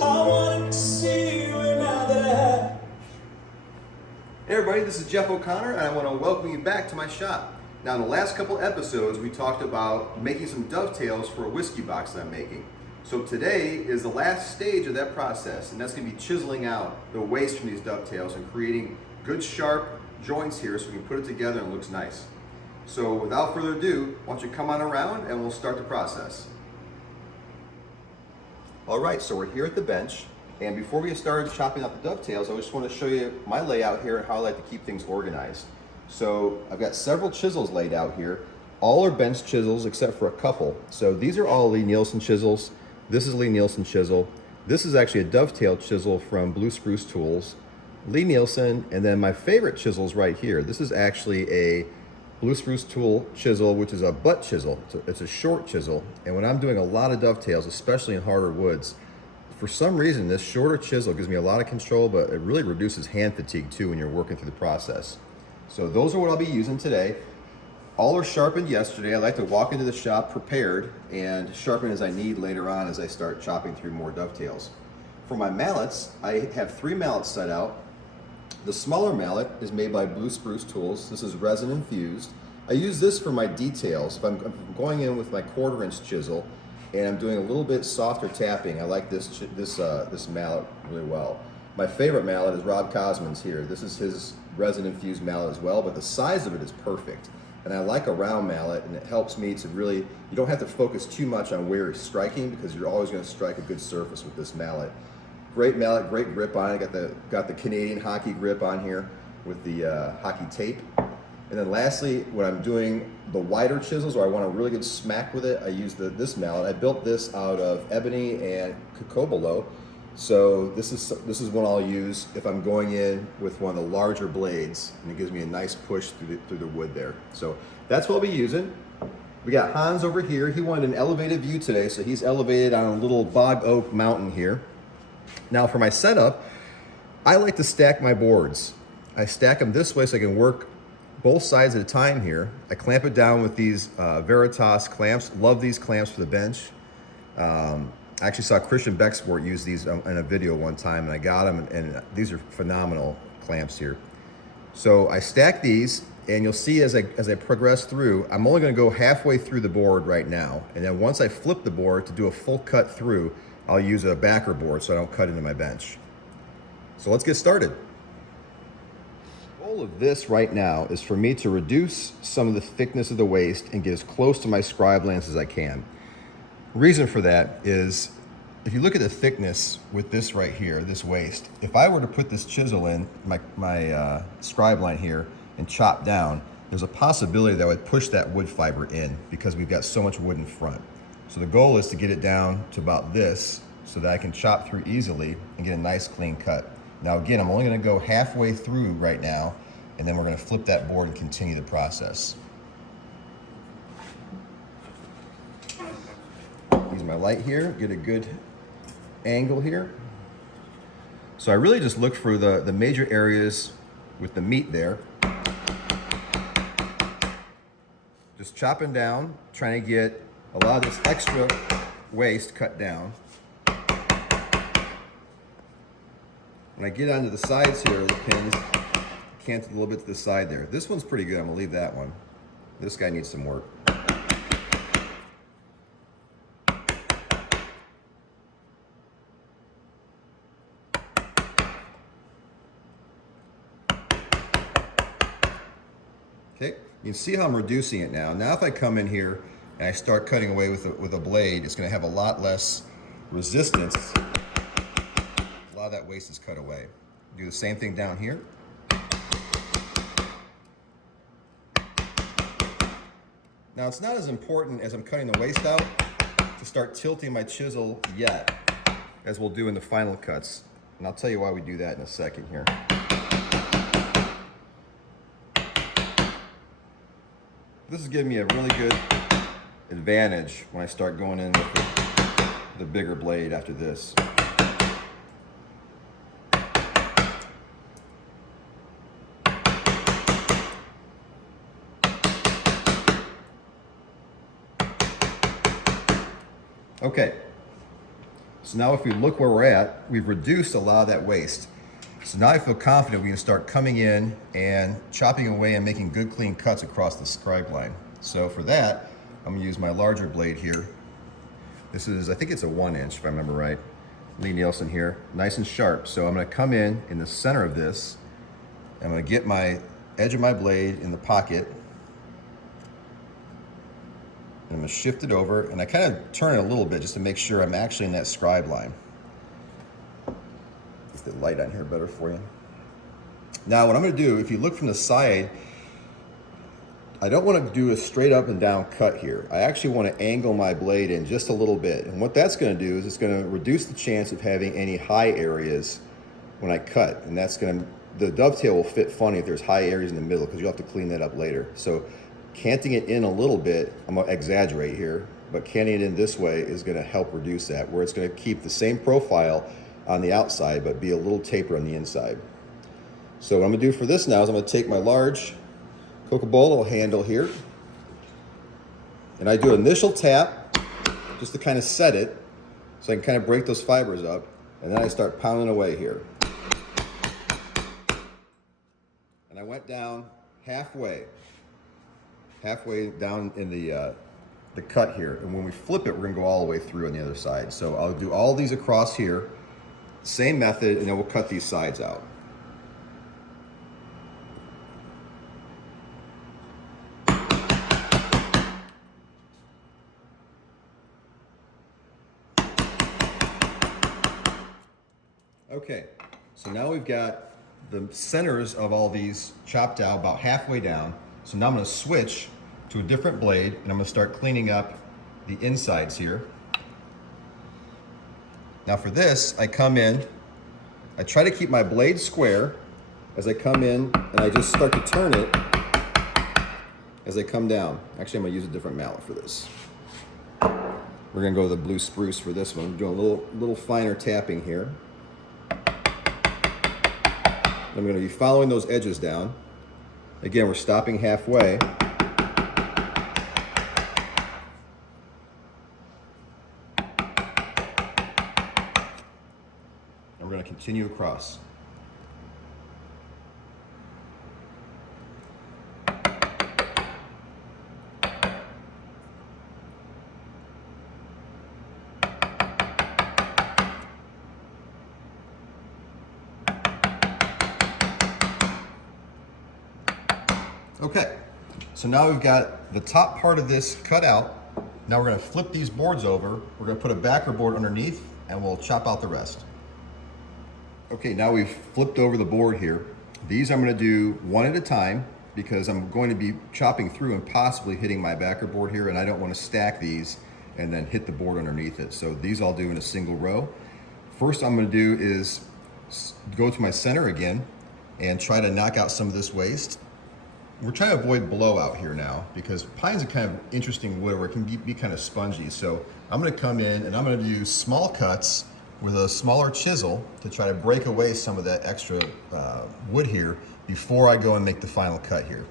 wanted to see you and now that I have. Hey everybody, this is Jeff O'Connor and I want to welcome you back to my shop. Now in the last couple episodes we talked about making some dovetails for a whiskey box that I'm making. So today is the last stage of that process, and that's going to be chiseling out the waste from these dovetails and creating good sharp joints here so we can put it together and it looks nice. So without further ado, why don't you come on around and we'll start the process. Alright, so we're here at the bench, and before we get started chopping out the dovetails, I just want to show you my layout here and how I like to keep things organized. So I've got several chisels laid out here. All are bench chisels except for a couple. So these are all Lee Nielsen chisels. This is Lee Nielsen chisel. This is actually a dovetail chisel from Blue Spruce Tools. Lee Nielsen, and then my favorite chisels right here. This is actually a Blue Spruce Tool chisel, which is a butt chisel. It's a short chisel. And when I'm doing a lot of dovetails, especially in harder woods, for some reason this shorter chisel gives me a lot of control, but it really reduces hand fatigue too when you're working through the process. So those are what I'll be using today. All are sharpened yesterday. I like to walk into the shop prepared and sharpen as I need later on as I start chopping through more dovetails. For my mallets, I have 3 mallets set out. The smaller mallet is made by Blue Spruce Tools. This is resin infused. I use this for my details. If I'm going in with my 1/4" chisel and I'm doing a little bit softer tapping, I like this mallet really well. My favorite mallet is Rob Cosman's here. This is his resin infused mallet as well, but the size of it is perfect. And I like a round mallet, and it helps me to really, you don't have to focus too much on where you're striking because you're always going to strike a good surface with this mallet. Great mallet, great grip on it. Got the Canadian hockey grip on here with the hockey tape. And then lastly, when I'm doing the wider chisels or I want a really good smack with it, I use this mallet. I built this out of ebony and cocobolo. So this is one I'll use if I'm going in with one of the larger blades, and it gives me a nice push through the wood there. So that's what I'll be using. We got Hans over here. He wanted an elevated view today, so he's elevated on a little bog oak mountain here. Now for my setup, I like to stack my boards. I stack them this way so I can work both sides at a time here. I clamp it down with these Veritas clamps. Love these clamps for the bench. I actually saw Christian Becksport use these in a video one time, and I got them, and these are phenomenal clamps here. So I stack these, and you'll see as I progress through, I'm only going to go halfway through the board right now, and then once I flip the board to do a full cut through, I'll use a backer board so I don't cut into my bench. So let's get started. The goal of this right now is for me to reduce some of the thickness of the waste and get as close to my scribe lance as I can. Reason for that is, if you look at the thickness with this right here, this waste, if I were to put this chisel in my scribe line here and chop down, there's a possibility that I would push that wood fiber in because we've got so much wood in front. So the goal is to get it down to about this so that I can chop through easily and get a nice clean cut. Now again, I'm only going to go halfway through right now, and then we're going to flip that board and continue the process. Use my light here, get a good angle here. So I really just look for the major areas with the meat there. Just chopping down, trying to get a lot of this extra waste cut down. When I get onto the sides here of the pins, cant a little bit to the side there. This one's pretty good, I'm gonna leave that one. This guy needs some work. Okay, you can see how I'm reducing it now. Now if I come in here and I start cutting away with a blade, it's going to have a lot less resistance. A lot of that waste is cut away. Do the same thing down here. Now it's not as important as I'm cutting the waste out to start tilting my chisel yet, as we'll do in the final cuts. And I'll tell you why we do that in a second here. This is giving me a really good advantage when I start going in with the bigger blade after this. Okay, So now if we look where we're at, we've reduced a lot of that waste. So now I feel confident we can start coming in and chopping away and making good clean cuts across the scribe line. So for that, I'm gonna use my larger blade here. This is, I think it's a 1-inch if I remember right. Lee Nielsen here, nice and sharp. So I'm gonna come in the center of this. I'm gonna get my edge of my blade in the pocket. I'm gonna shift it over, and I kind of turn it a little bit just to make sure I'm actually in that scribe line. Get the light on here better for you. Now what I'm gonna do, if you look from the side, I don't want to do a straight up and down cut here. I actually want to angle my blade in just a little bit. And what that's gonna do is it's gonna reduce the chance of having any high areas when I cut. And that's gonna, the dovetail will fit funny if there's high areas in the middle, because you'll have to clean that up later. So canting it in a little bit, I'm gonna exaggerate here, but canting it in this way is gonna help reduce that, where it's gonna keep the same profile on the outside, but be a little taper on the inside. So what I'm gonna do for this now is I'm gonna take my large Coca-Cola handle here, and I do an initial tap just to kind of set it, so I can kind of break those fibers up, and then I start pounding away here. And I went down halfway down in the cut here, and when we flip it, we're gonna go all the way through on the other side. So I'll do all these across here, same method, and then we'll cut these sides out. Okay, so now we've got the centers of all these chopped out about halfway down. So now I'm gonna switch to a different blade, and I'm gonna start cleaning up the insides here. Now for this, I come in, I try to keep my blade square as I come in, and I just start to turn it as I come down. Actually, I'm gonna use a different mallet for this. We're gonna go with the blue spruce for this one. I'm doing a little finer tapping here. I'm gonna be following those edges down. Again, we're stopping halfway. And we're gonna continue across. Okay, so now we've got the top part of this cut out. Now we're gonna flip these boards over. We're gonna put a backer board underneath, and we'll chop out the rest. Okay, now we've flipped over the board here. These I'm gonna do one at a time, because I'm going to be chopping through and possibly hitting my backer board here, and I don't wanna stack these and then hit the board underneath it. So these I'll do in a single row. First I'm gonna do is go to my center again and try to knock out some of this waste. We're trying to avoid blowout here now, because pine's a kind of interesting wood where it can be kind of spongy. So I'm gonna come in and I'm gonna do small cuts with a smaller chisel to try to break away some of that extra wood here before I go and make the final cut here.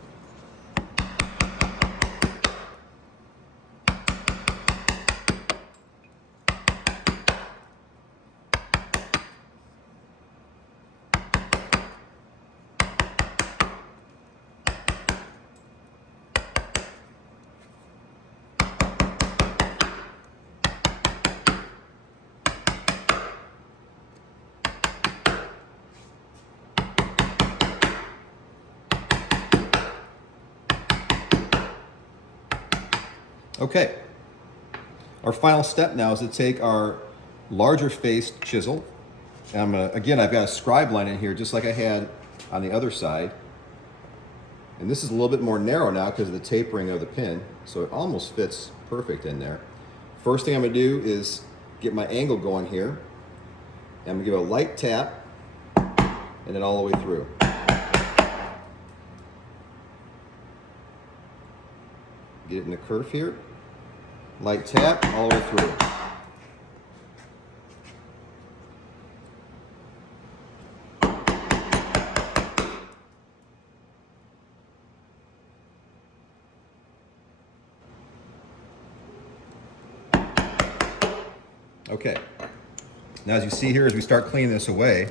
Okay, our final step now is to take our larger faced chisel, and I'm gonna, again, I've got a scribe line in here just like I had on the other side, and this is a little bit more narrow now because of the tapering of the pin, so it almost fits perfect in there. First thing I'm gonna do is get my angle going here, and I'm gonna give it a light tap, and then all the way through. Get it in the kerf here. Light tap all the way through. Okay, Now, as you see here, as we start cleaning this away,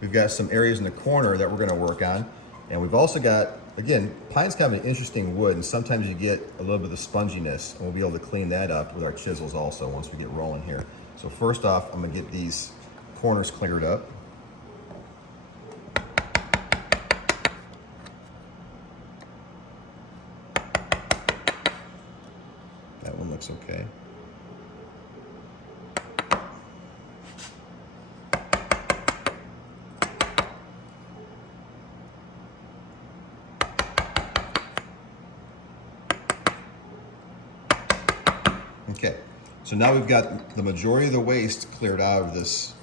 we've got some areas in the corner that we're gonna work on. And we've also got, again, pine's kind of an interesting wood, and sometimes you get a little bit of sponginess, and we'll be able to clean that up with our chisels also once we get rolling here. So first off, I'm gonna get these corners cleared up. That one looks okay. Okay, so now we've got the majority of the waste cleared out of this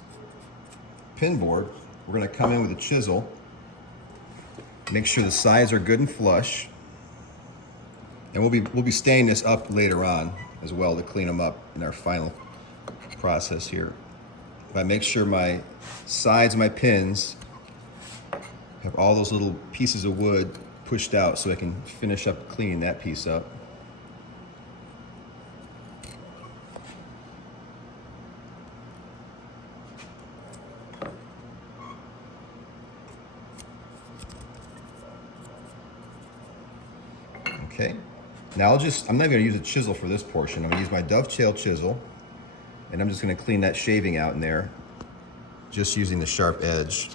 pin board. We're gonna come in with a chisel, make sure the sides are good and flush, and we'll be staining this up later on as well to clean them up in our final process here. If I make sure my sides of my pins have all those little pieces of wood pushed out so I can finish up cleaning that piece up. Okay, now I'm not gonna use a chisel for this portion. I'm gonna use my Dovetail chisel, and I'm just gonna clean that shaving out in there, just using the sharp edge.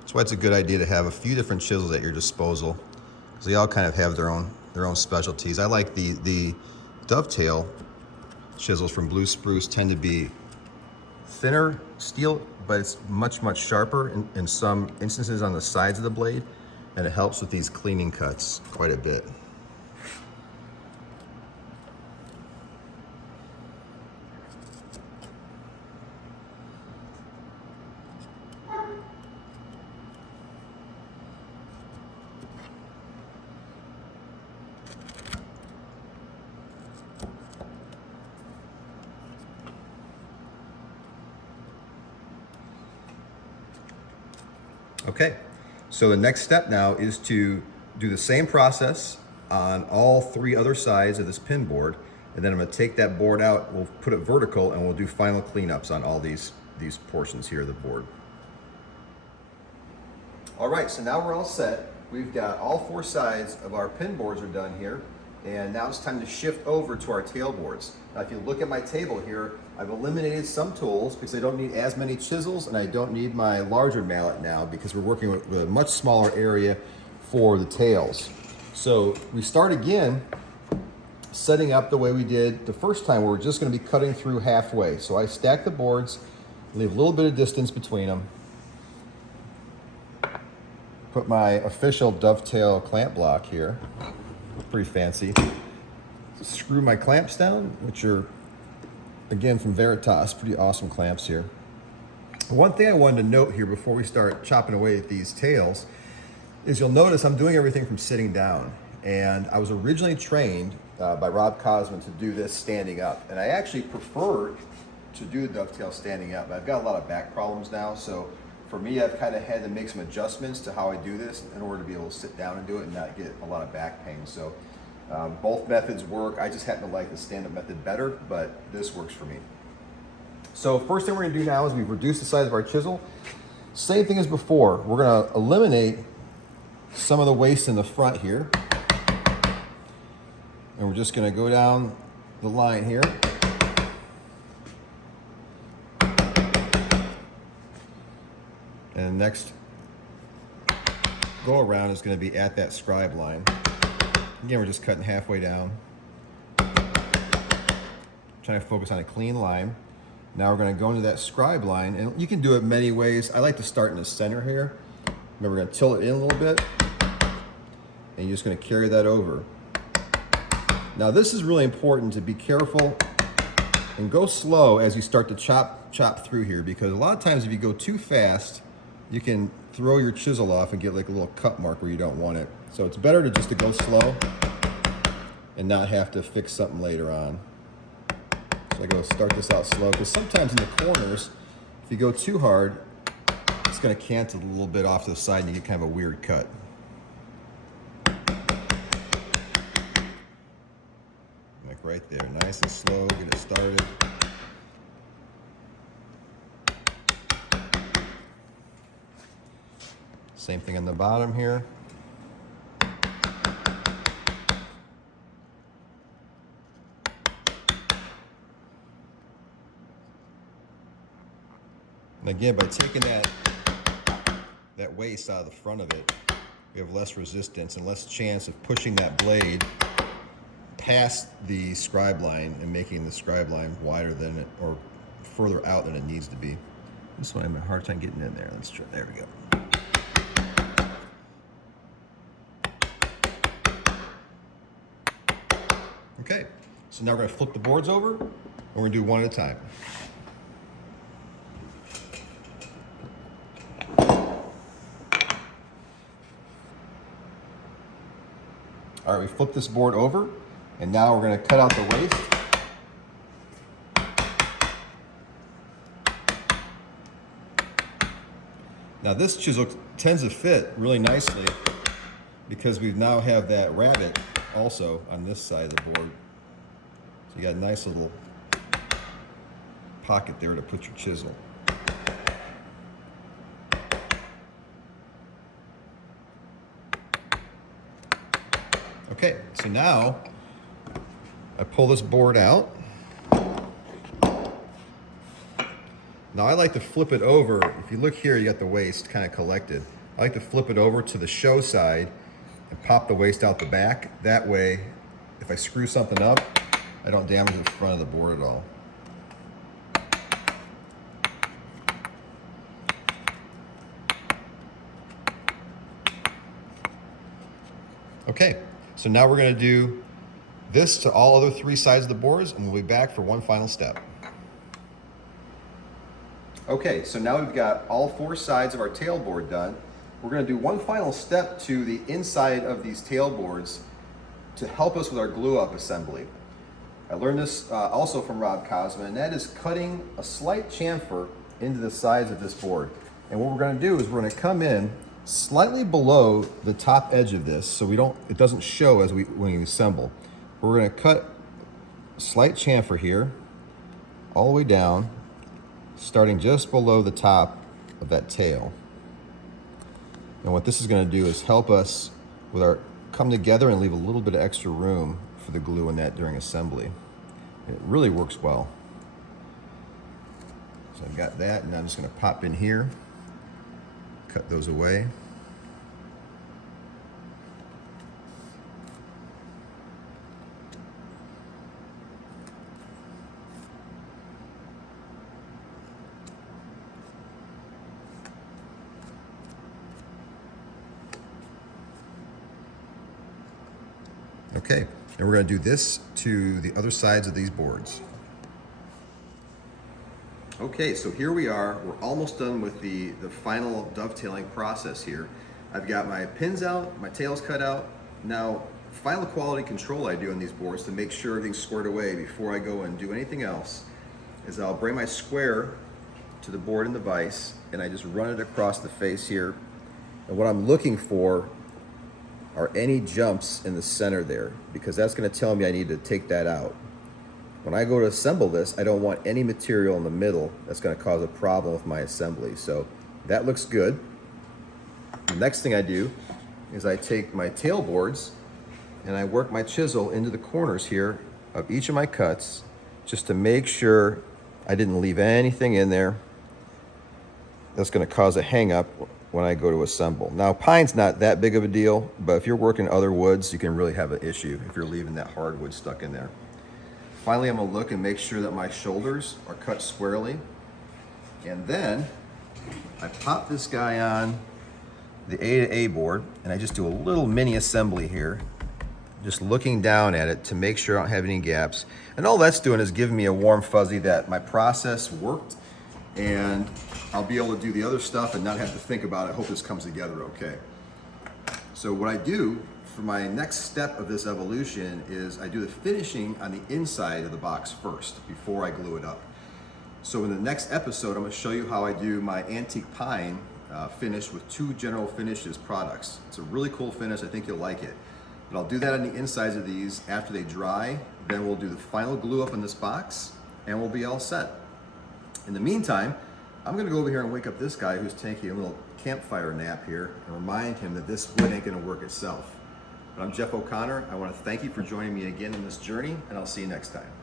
That's why it's a good idea to have a few different chisels at your disposal, because they all kind of have their own specialties. I like the Dovetail chisels from Blue Spruce tend to be thinner steel, but it's much sharper in some instances on the sides of the blade, and it helps with these cleaning cuts quite a bit. Okay, so the next step now is to do the same process on all three other sides of this pin board, and then I'm gonna take that board out, we'll put it vertical, and we'll do final cleanups on all these portions here of the board. All right, so now we're all set. We've got all four sides of our pin boards are done here, and now it's time to shift over to our tail boards. Now, if you look at my table here, I've eliminated some tools because I don't need as many chisels, and I don't need my larger mallet now because we're working with a much smaller area for the tails. So we start again setting up the way we did the first time, where we're just gonna be cutting through halfway. So I stack the boards, leave a little bit of distance between them, put my official Dovetail clamp block here, pretty fancy. Screw my clamps down, which are, again, from Veritas, pretty awesome clamps here. One thing I wanted to note here before we start chopping away at these tails is you'll notice I'm doing everything from sitting down. And I was originally trained by Rob Cosman to do this standing up. And I actually prefer to do the Dovetail standing up. I've got a lot of back problems now, so for me, I've kind of had to make some adjustments to how I do this in order to be able to sit down and do it and not get a lot of back pain. So both methods work. I just happen to like the stand-up method better, but this works for me. So first thing we're gonna do now is we've reduced the size of our chisel. Same thing as before. We're gonna eliminate some of the waste in the front here. And we're just gonna go down the line here. And the next go around is gonna be at that scribe line. Again, we're just cutting halfway down. Trying to focus on a clean line. Now we're gonna go into that scribe line, and you can do it many ways. I like to start in the center here. Remember, we're gonna tilt it in a little bit, and you're just gonna carry that over. Now this is really important to be careful and go slow as you start to chop through here, because a lot of times if you go too fast, you can throw your chisel off and get like a little cut mark where you don't want it. So it's better to go slow and not have to fix something later on. So I go start this out slow, because sometimes in the corners, if you go too hard, it's gonna cantle a little bit off to the side and you get kind of a weird cut. right there. Nice and slow, get it started. Same thing on the bottom here. And again, by taking that waste out of the front of it, we have less resistance and less chance of pushing that blade past the scribe line and making the scribe line wider than it, or further out than it needs to be. This one I have a hard time getting in there. Let's try, there we go. Okay, so now we're gonna flip the boards over and we're gonna do one at a time. All right, we flipped this board over, and now we're going to cut out the waste. Now this chisel tends to fit really nicely because we now have that rabbet also on this side of the board. So you got a nice little pocket there to put your chisel. Okay, so now I pull this board out. Now I like to flip it over. If you look here, you got the waste kind of collected. I like to flip it over to the show side and pop the waste out the back. That way, if I screw something up, I don't damage the front of the board at all. Okay. So now we're going to do this to all other three sides of the boards, and we'll be back for one final step. Okay, so now we've got all four sides of our tail board done. We're going to do one final step to the inside of these tail boards to help us with our glue up assembly. I learned this also from Rob Cosma, and that is cutting a slight chamfer into the sides of this board. And what we're going to do is we're going to come in slightly below the top edge of this, so it doesn't show as when we assemble. We're going to cut a slight chamfer here, all the way down, starting just below the top of that tail. And what this is going to do is help us with our come together and leave a little bit of extra room for the glue in that during assembly. It really works well. So I've got that, and I'm just going to pop in here, cut those away. Okay, and we're going to do this to the other sides of these boards. Okay, so here we are. We're almost done with the final dovetailing process here. I've got my pins out, my tails cut out. Now, final quality control I do on these boards to make sure everything's squared away before I go and do anything else is I'll bring my square to the board in the vise, and I just run it across the face here. And what I'm looking for are any jumps in the center there, because that's going to tell me I need to take that out. When I go to assemble this, I don't want any material in the middle that's going to cause a problem with my assembly. So that looks good. The next thing I do is I take my tail boards and I work my chisel into the corners here of each of my cuts just to make sure I didn't leave anything in there that's going to cause a hang up when I go to assemble. Now, pine's not that big of a deal, but if you're working other woods, you can really have an issue if you're leaving that hardwood stuck in there. Finally, I'm gonna look and make sure that my shoulders are cut squarely. And then I pop this guy on the A to A board, and I just do a little mini assembly here, just looking down at it to make sure I don't have any gaps. And all that's doing is giving me a warm fuzzy that my process worked, and I'll be able to do the other stuff and not have to think about it. I hope this comes together okay. So what I do for my next step of this evolution is I do the finishing on the inside of the box first before I glue it up. So in the next episode, I'm going to show you how I do my antique pine finish with two General Finishes products. It's a really cool finish. I think you'll like it. But I'll do that on the insides of these after they dry. Then we'll do the final glue up in this box and we'll be all set. In the meantime, I'm gonna go over here and wake up this guy who's taking a little campfire nap here and remind him that this wood ain't gonna work itself. But I'm Jeff O'Connor. I wanna thank you for joining me again in this journey, and I'll see you next time.